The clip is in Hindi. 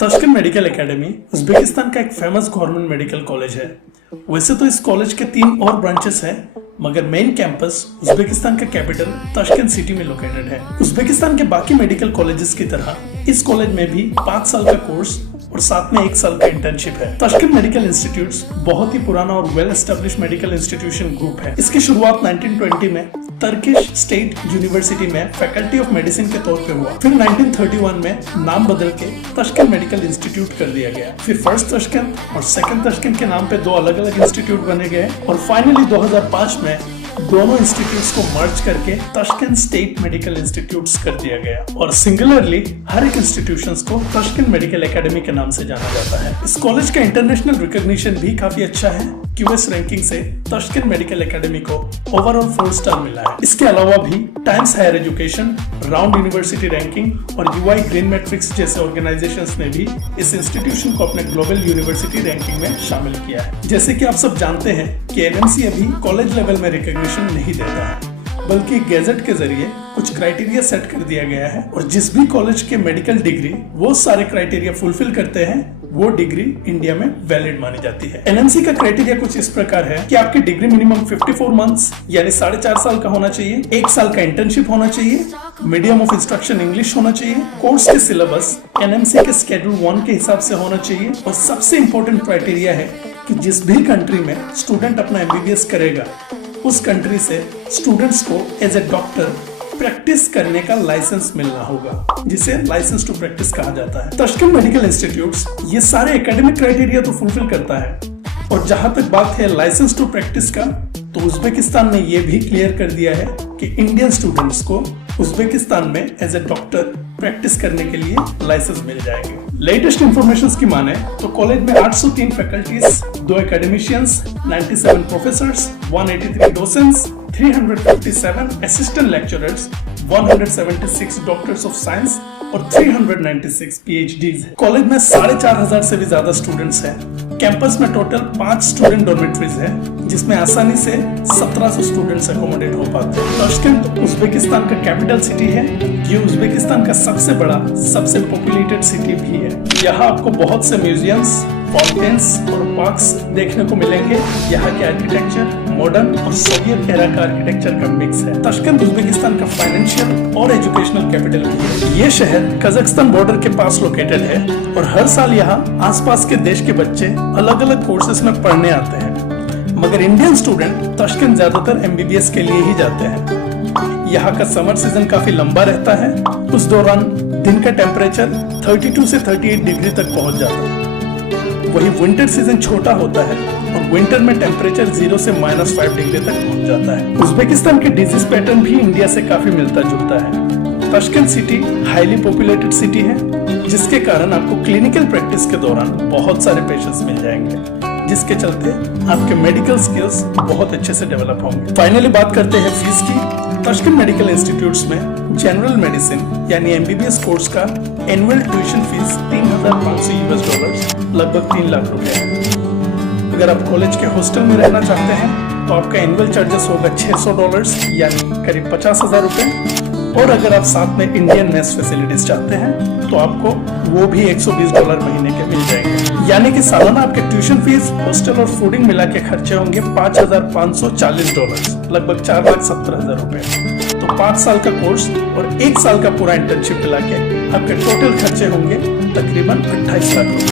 ताशकंद मेडिकल एकेडमी उज्बेकिस्तान का एक फेमस गवर्नमेंट मेडिकल कॉलेज है। वैसे तो इस कॉलेज के 3 और ब्रांचेस हैं, मगर मेन कैंपस उज्बेकिस्तान का कैपिटल ताशकंद सिटी में लोकेटेड है। उज्बेकिस्तान के बाकी मेडिकल कॉलेजेस की तरह इस कॉलेज में भी 5 साल का कोर्स और साथ में 1 साल का इंटर्नशिप है। ताशकंद मेडिकल इंस्टीट्यूट्स बहुत ही पुराना और well establish medical institution group है। इसकी शुरुआत 1920 में टर्किश स्टेट यूनिवर्सिटी में फैकल्टी ऑफ मेडिसिन के तौर पे हुआ। फिर 1931 में नाम बदल के ताशकंद मेडिकल इंस्टीट्यूट कर दिया गया। फिर फर्स्ट ताशकंद और सेकंड ताशकंद के नाम पे 2 अलग अलग इंस्टीट्यूट बने गए और फाइनली 2005 में दोनों इंस्टीट्यूट्स को मर्ज करके ताशकंद स्टेट मेडिकल इंस्टीट्यूट्स कर दिया गया और सिंगुलरली हर एक इंस्टीट्यूशंस को ताशकंद मेडिकल एकेडमी के नाम से जाना जाता है। इस कॉलेज का इंटरनेशनल रिकॉग्निशन भी काफी अच्छा है। क्यूएस रैंकिंग से ताशकंद मेडिकल एकेडमी को ओवरऑल 4 स्टार मिला है। इसके अलावा भी Times Higher Education, Round University Ranking और यूआई ग्रीन मैट्रिक्स जैसे ऑर्गेनाइजेशंस ने भी इस इंस्टीट्यूशन को अपने ग्लोबल यूनिवर्सिटी रैंकिंग में शामिल किया है। जैसे कि आप सब जानते हैं कि एनएमसी अभी कॉलेज लेवल में रिकॉग्निशन नहीं देता है, बल्कि गैजेट के जरिए कुछ क्राइटेरिया सेट कर दिया गया है और जिस भी कॉलेज के मेडिकल डिग्री वो सारे क्राइटेरिया फुलफिल करते हैं वो डिग्री इंडिया में वैलिड मानी जाती है। एनएमसी का क्राइटेरिया कुछ इस प्रकार है कि आपकी डिग्री मिनिमम 54 मंथ्स यानी 4.5 साल का होना चाहिए, 1 साल का इंटर्नशिप होना चाहिए, मीडियम ऑफ इंस्ट्रक्शन इंग्लिश होना चाहिए, कोर्स के सिलेबस एनएमसी के शेड्यूल 1 के हिसाब से होना चाहिए और सबसे इंपॉर्टेंट क्राइटेरिया है कि जिस भी कंट्री में स्टूडेंट अपना एमबीबीएस करेगा उस कंट्री से स्टूडेंट्स को एज ए डॉक्टर प्रैक्टिस करने का लाइसेंस मिलना होगा, जिसे लाइसेंस टू प्रैक्टिस कहा जाता है। ताशकंद मेडिकल इंस्टीट्यूट्स ये सारे एकेडमिक क्राइटेरिया तो फुलफिल करता है और जहां तक बात है लाइसेंस टू प्रैक्टिस का, तो उज्बेकिस्तान ने ये भी क्लियर कर दिया है कि इंडियन स्टूडेंट्स को उज्बेकिस्तान में एज ए डॉक्टर प्रैक्टिस करने के लिए लाइसेंस मिल जाएंगे। लेटेस्ट इंफॉर्मेशन की माने तो कॉलेज में 803 faculties, 2 academicians, 97 professors, 183 डोसेंट्स, 357 assistant lecturers, 176 doctors of science और 396 पीएचडीज है। कॉलेज में 4,500 से भी ज्यादा स्टूडेंट्स हैं। कैंपस में टोटल 5 स्टूडेंट डॉर्मेटरीज है, जिसमें आसानी से 1700 स्टूडेंट्स अकोमोडेट हो पाते हैं। ताशकंद उज्बेकिस्तान का कैपिटल सिटी है। ये उज्बेकिस्तान का सबसे बड़ा, सबसे पॉपुलेटेड सिटी भी है। यहाँ आपको बहुत से म्यूजियम्स, फाउंटेन्स और पार्क्स देखने को मिलेंगे। यहाँ के आर्किटेक्चर मॉडर्न और सोवियत एरा का आर्किटेक्चर का मिक्स है। ताशकंद उज्बेकिस्तान का फाइनेंशियल और एजुकेशनल कैपिटल भी है। ये शहर कजाकिस्तान बॉर्डर के पास लोकेटेड है और हर साल यहाँ आसपास के देश के बच्चे अलग अलग कोर्सेज में पढ़ने आते हैं, मगर इंडियन स्टूडेंट ताशकंद ज्यादातर एमबीबीएस के लिए ही जाते हैं। यहाँ का समर सीजन काफी लंबा रहता है। उस दौरान दिन का टेम्परेचर 32 से 38 डिग्री तक पहुंच जाता है। वही विंटर सीजन छोटा होता है और विंटर में टेम्परेचर 0 से -5 डिग्री तक पहुंच जाता है। उज्बेकिस्तान के डिजीज पैटर्न भी इंडिया से काफी मिलता जुलता है। Tashkent city highly populated city है, जिसके कारण आपको क्लिनिकल प्रैक्टिस के दौरान बहुत सारे पेशेंट्स मिल जाएंगे, जिसके चलते आपके मेडिकल स्किल्स बहुत अच्छे से डेवलप होंगे। फाइनली बात करते हैं फीस की। ताशकंद मेडिकल इंस्टीट्यूट्स में जनरल मेडिसिन यानी एमबीबीएस कोर्स का एनुअल ट्यूशन फीस $3,500 लगभग 3 लाख रुपए है। अगर आप कॉलेज के हॉस्टल में रहना चाहते हैं तो आपका एनुअल चार्जेस होगा $600 यानी करीब 50,000 रुपए। और अगर आप साथ में इंडियन मेस फैसिलिटीज चाहते हैं तो आपको वो भी $120 महीने के मिल जाएंगे। यानी कि सालाना आपके ट्यूशन फीस, हॉस्टल और फूडिंग मिला के खर्चे होंगे $5,540 लगभग 4,70,000 रुपए। तो 5 साल का कोर्स और 1 साल का पूरा इंटर्नशिप मिला के आपके टोटल खर्चे होंगे तकरीबन 28 लाख रुपए।